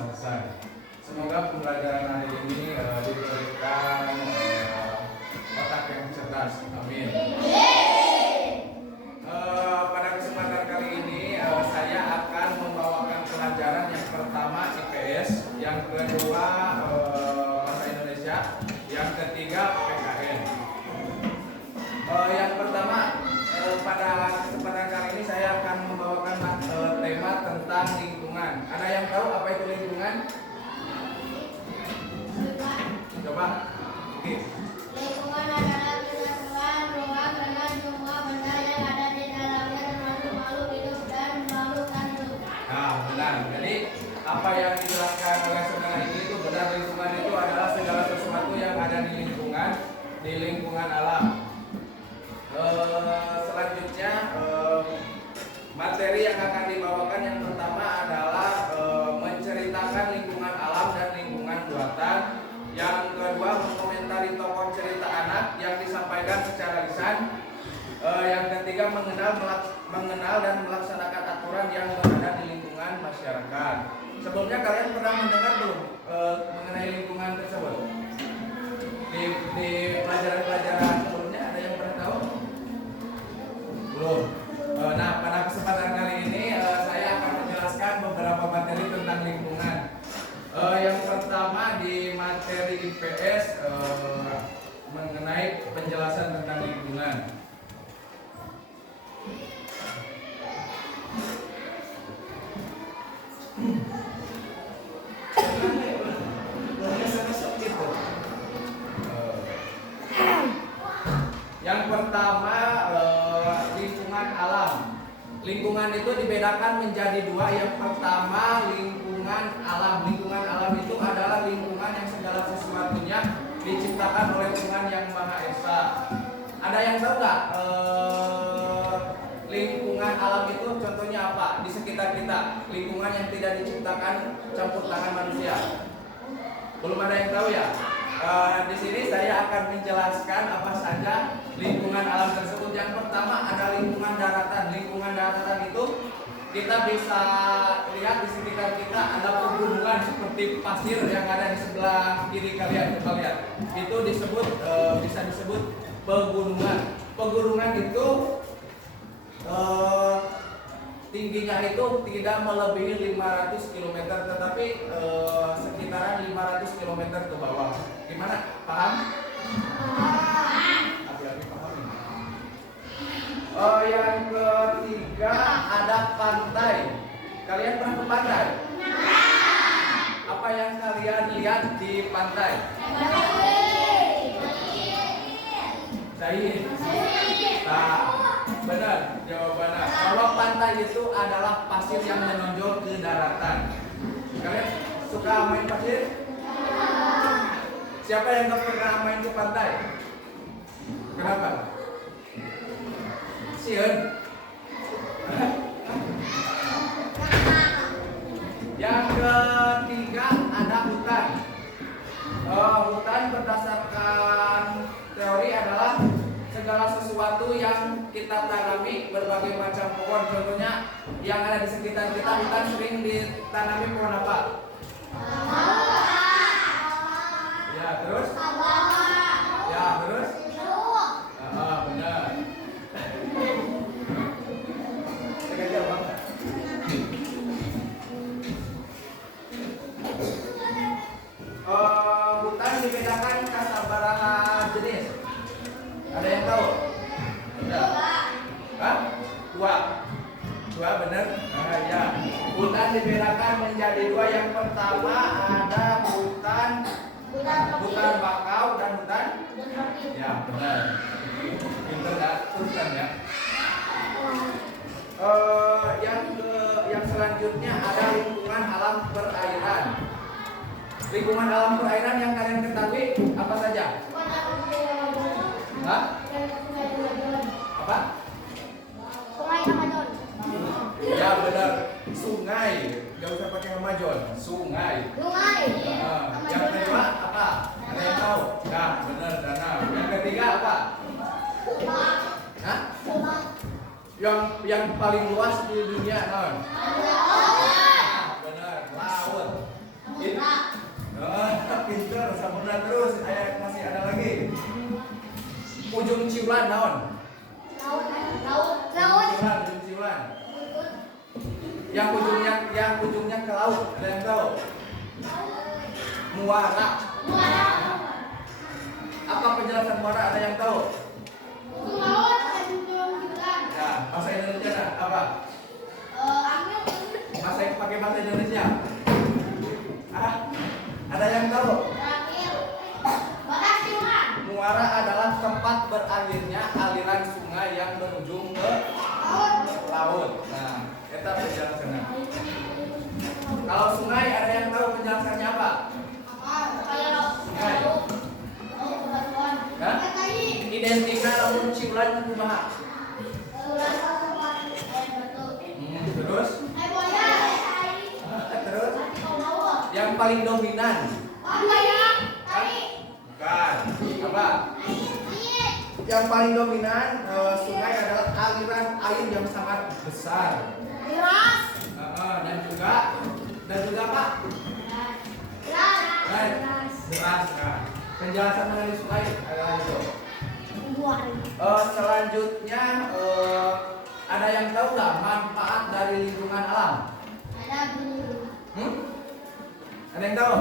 selesai. Semoga pembelajaran hari ini diberikan otak yang cerdas. Amin. Pada kesempatan kali ini saya akan membawakan pelajaran yang pertama IPS, yang kedua bahasa Indonesia, yang ketiga PKN. Yang pertama, pada kesempatan kali ini saya akan membawakan tema tentang lingkungan. Ada yang tahu apa itu lingkungan? Coba. Lingkungan adalah kesatuan ruang dengan semua benda yang ada di dalamnya, termasuk makhluk hidup dan makhluk tak hidup. Nah, benar. Jadi apa yang dijelaskan oleh saudara ini itu benar. Lingkungan itu adalah segala sesuatu yang ada di lingkungan alam. Selanjutnya materi yang akan dibawakan yang pertama adalah menceritakan lingkungan alam dan lingkungan buatan. Yang kedua mengomentari tokoh cerita anak yang disampaikan secara lisan. Yang ketiga mengenal dan melaksanakan aturan yang berada di lingkungan masyarakat. Sebelumnya kalian pernah mendengar belum mengenai lingkungan tersebut? Di pelajaran-pelajaran sebelumnya ada yang pernah tahu? Belum. Nah, pada kesempatan kali ini saya akan menjelaskan beberapa materi tentang lingkungan. Yang pertama di materi IPS mengenai penjelasan tentang lingkungan. Yang pertama lingkungan alam. Lingkungan itu dibedakan menjadi dua. Yang pertama lingkungan alam. Lingkungan alam itu adalah lingkungan yang segala sesuatunya diciptakan oleh Tuhan yang Maha Esa. Ada yang tahu nggak lingkungan alam itu contohnya apa di sekitar kita? Lingkungan yang tidak diciptakan campur tangan manusia. Belum ada yang tahu ya? Di sini saya akan menjelaskan apa saja lingkungan alam tersebut. Yang pertama ada lingkungan daratan. Lingkungan daratan itu kita bisa lihat di sekitar kita ada pegunungan seperti pasir yang ada di sebelah kiri kalian. Coba lihat. Itu disebut bisa disebut pegunungan. Pegunungan itu tingginya itu tidak melebihi 500 km, tetapi sekitaran 500 km ke bawah. Gimana? Paham? Hati-hati paham ini. Yang ketiga ada pantai. Kalian pernah ke pantai? Apa yang kalian lihat di pantai? Sahih. Nah, benar jawabannya. Kalau pantai itu adalah pasir yang menonjol ke daratan. Kalian suka main pasir? Siapa yang nggak pernah main ke pantai? Kenapa? Sieun. Yang ketiga ada hutan. Hutan berdasarkan teori adalah segala sesuatu yang kita tanami, berbagai macam pohon. Contohnya yang ada di sekitar kita, hutan sering ditanami pohon apa? Ya, terus? Ya, terus? Benar. Hutan dibedakan sabaraha jenis. Ada yang tahu? Hah? Dua benar? Ya. Hutan dibedakan menjadi dua. Yang pertama ada hutan bakau dan hutan. Ya benar. Pinter nggak? Teruskan ya. Yang selanjutnya ada lingkungan alam perairan. Lingkungan alam perairan yang kalian ketahui apa saja? Hah? Apa? Sungai Amazon. Ya benar, sungai. Gak usah pakai Amazon, sungai. Yang kedua apa? Ada yang tahu? Nah, benar danau. Yang ketiga apa? Hah? Yang paling luas di dunia non? Benar, laut. Ciulan naon? Laut. Ciulan. Yang ujungnya ke laut. Ada yang tahu? Muara. Apa penjelasan muara? Ada yang tahu? Ya, bahasa Indonesia ada apa? Pakai bahasa Indonesia. Ada yang tahu? Muara adalah tempat berakhirnya aliran sungai yang berujung ke laut. Nah, kita penjelasannya. Kalau sungai ada yang tahu penjelasannya apa? Sungai. Hah? Identiknya lamun ciulan kumaha? Terus? Terus? Yang paling dominan? Bukan. Apa? Yang paling dominan sungai adalah aliran air yang sangat besar. Dan juga apa? Deras. Nah, penjelasan mengenai sungai adalah itu. Selanjutnya ada yang tahu nggak manfaat dari lingkungan alam? Ada yang tahu?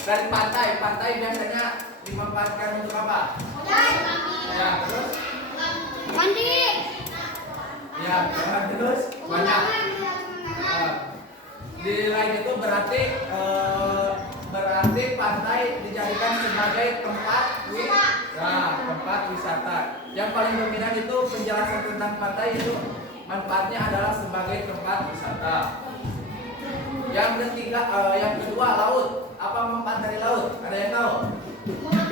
Dari pantai biasanya dimanfaatkan untuk apa? Ya, terus? Mandi. Ya, terus? Banyak. Di lain itu berarti pantai dijadikan sebagai tempat wisata. Yang paling dominan itu penjelasan tentang pantai itu manfaatnya adalah sebagai tempat wisata. Yang kedua laut. Apa manfaat dari laut? Ada yang tahu?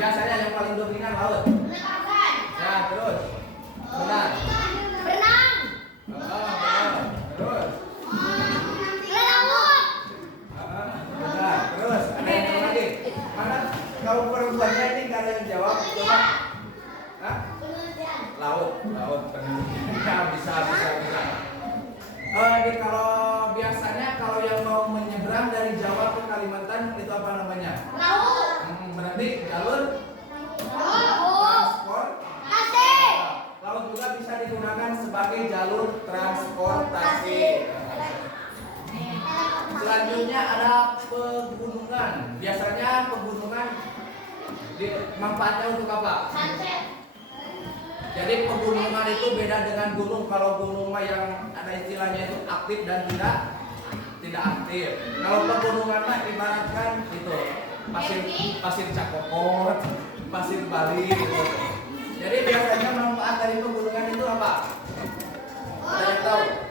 Biasanya yang paling dominan laut. Ya, terus? Benar. Berenang. Benar. Terus? Benar. Terus? Ada yang tahu lagi? Mana? Kaum perempuannya ini nggak ada yang jawab. Coba. Hah? Laut. Penelitian. Bisa. Kalau biasanya kalau yang mau menyeberang dari Jawa ke Kalimantan itu apa namanya? Laut. Berarti jalur transportasi. Laut juga bisa digunakan sebagai jalur transportasi. Selanjutnya ada pegunungan. Biasanya pegunungan manfaatnya untuk apa? Sunset. Jadi pegunungan itu beda dengan gunung. Kalau gunung mah yang ada istilahnya itu aktif dan tidak aktif. Kalau pegunungan mah ibaratkan itu pasir Cakokot, pasir Bali gitu. Jadi biasanya manfaat dari pegunungan itu apa? Ada yang tahu?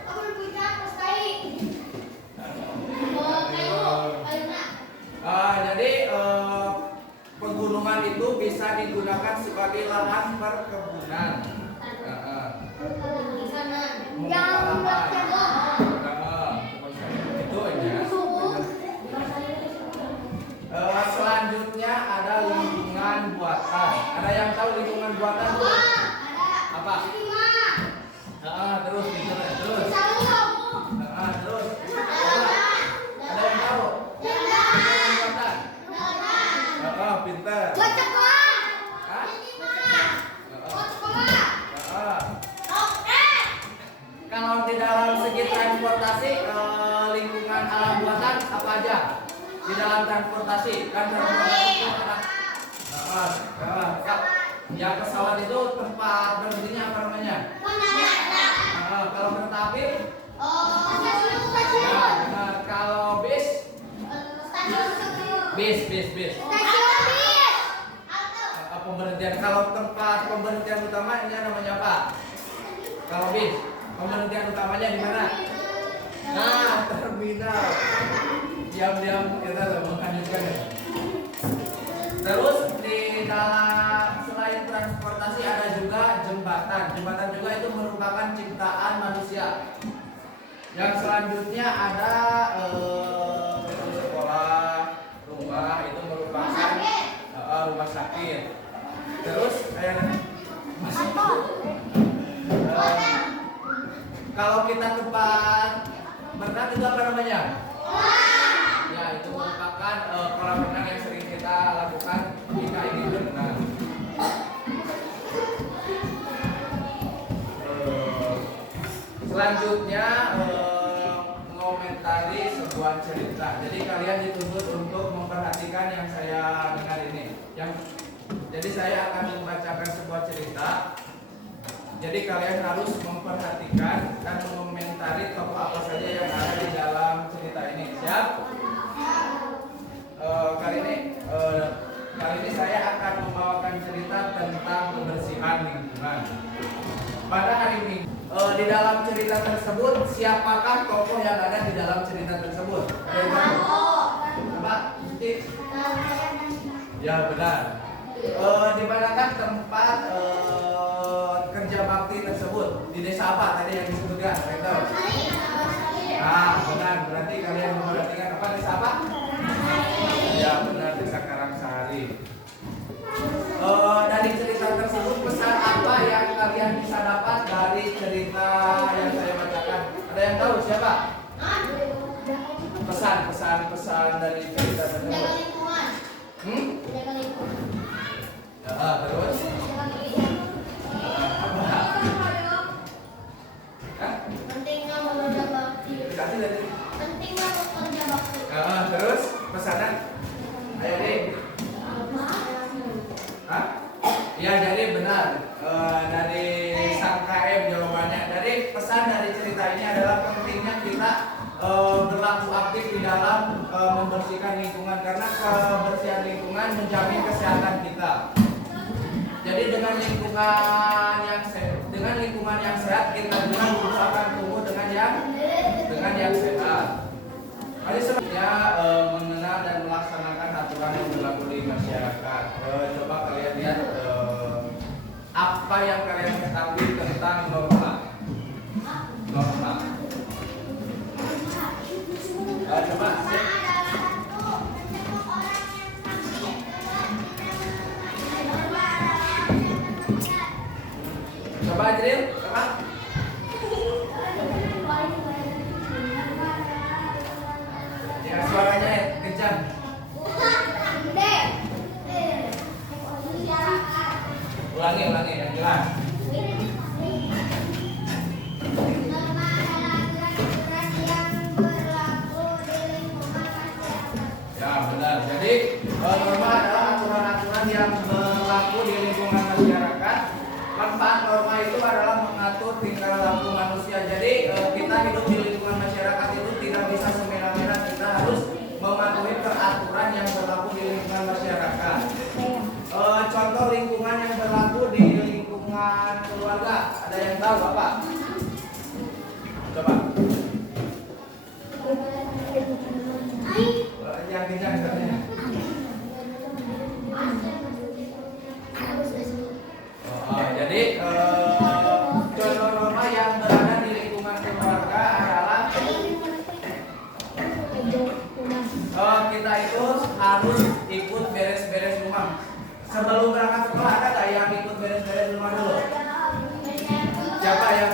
Jadi pegunungan itu bisa digunakan sebagai lahan perkebunan. Itu aja. Selanjutnya ada lingkungan buatan. Ada yang tahu lingkungan buatan itu apa? Terus. Terus. Ada yang tahu? Lingkungan buatan. Pintar. Kalau di dalam segi transportasi lingkungan alam buatan apa aja? Di dalam transportasi kan transportasi itu ya pesawat itu tempat berhentinya apa namanya? Kalau kereta api? Kalau bis? Bis. Pemberhentian. Kalau tempat pemberhentian utama ini namanya apa? Kalau bis, pemberhentian utamanya di mana? Nah, terminal. Diam-diam kita menghanyutkan ya. Terus di dalam selain transportasi ada juga jembatan. Jembatan juga itu merupakan ciptaan manusia. Yang selanjutnya ada sekolah, rumah itu merupakan rumah sakit. Terus kalau kita tempat berenang itu apa namanya? Ya, itu merupakan kolam renang yang sering kita lakukan jika ingin berenang. Selanjutnya mengomentari sebuah cerita. Jadi kalian dituntut untuk memperhatikan yang saya dengar ini. Jadi saya akan membacakan sebuah cerita. Jadi kalian harus memperhatikan dan mengomentari tokoh apa saja yang ada di dalam cerita ini. Siap? Kali ini saya akan membawakan cerita tentang kebersihan lingkungan. Pada hari ini di dalam cerita tersebut, siapakah tokoh yang ada di dalam cerita tersebut? Ada yang tahu? Coba, ya benar. Di manakah tempat kerja bakti tersebut? Di desa apa tadi yang disebutkan? Ada yang tahu? Nah, benar. Berarti kalian memperhatikan apa desa apa? Ya benar, desa Karangsari. Dari cerita tersebut, pesan apa yang kalian bisa dapat dari cerita yang saya bacakan? Ada yang tahu siapa? Pesan dari cerita tersebut. Ya, terus? Pentingnya bekerja bakti. Kasih dari. Pentingnya bekerja bakti. Terus pesanan. Ayo deh. Hah? Ya, jadi benar. Dari sang KM jawabannya. Dari pesan dari cerita ini adalah pentingnya kita berlaku aktif di dalam membersihkan lingkungan, karena kebersihan lingkungan menjamin kesehatan kita. Jadi dengan lingkungan yang sehat kita juga berusaha tumbuh dengan yang sehat. Mari selanjutnya mengenal dan melaksanakan aturan yang berlaku di masyarakat. Coba kalian lihat apa yang kalian ketahui tentang norma. Coba. Coba Ajril, coba. Ya, suaranya kencang. Ulangi yang jelas. Ya, benar. Jadi norma adalah aturan-aturan yang berlaku di lingkungan masyarakat. Manfaat norma itu adalah mengatur tingkah laku manusia. Jadi kita hidup di lingkungan masyarakat itu tidak bisa semena-mena, kita harus mematuhi peraturan yang berlaku di lingkungan masyarakat. Contoh lingkungan yang berlaku di lingkungan keluarga, ada yang tahu apa? Coba. Yang kencang katanya. Jadi contoh norma yang berada di lingkungan keluarga adalah kita itu harus ikut beres-beres rumah. Sebelum berangkat sekolah ada nggak yang ikut beres-beres rumah dulu? Siapa yang?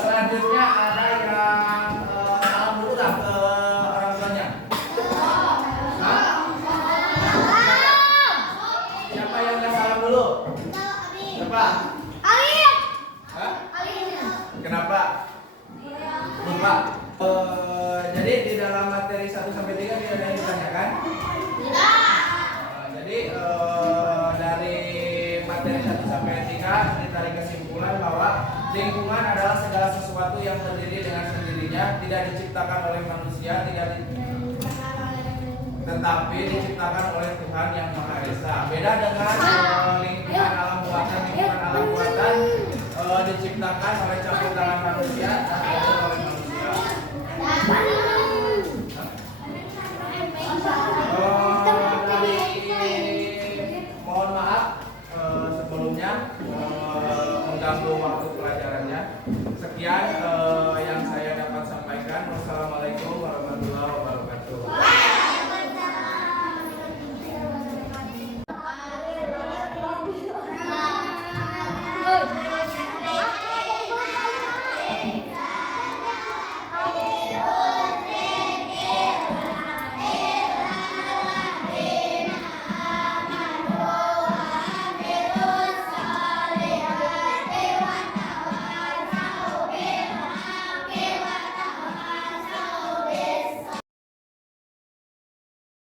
Selanjutnya ada yang salam dulu nggak ke orang tuanya? Siapa yang nggak salam dulu? Siapa? Hah? Kenapa? Lupa. Jadi di dalam materi 1 sampai 3 tidak ada yang ditanyakan? Jadi dari materi 1 sampai 3 ditarik kesimpulan bahwa lingkungan adalah segala sesuatu yang berdiri dengan sendirinya, tidak diciptakan oleh manusia, tetapi diciptakan oleh Tuhan yang Maha Esa. Beda dengan lingkungan alam buatan. Lingkungan alam buatan diciptakan oleh campur tangan manusia dan diatur oleh manusia. Mohon maaf sebelumnya mengganggu waktu pelajarannya. Sekian yang saya dapat sampaikan. Wassalamualaikum warahmatullahi wabarakatuh.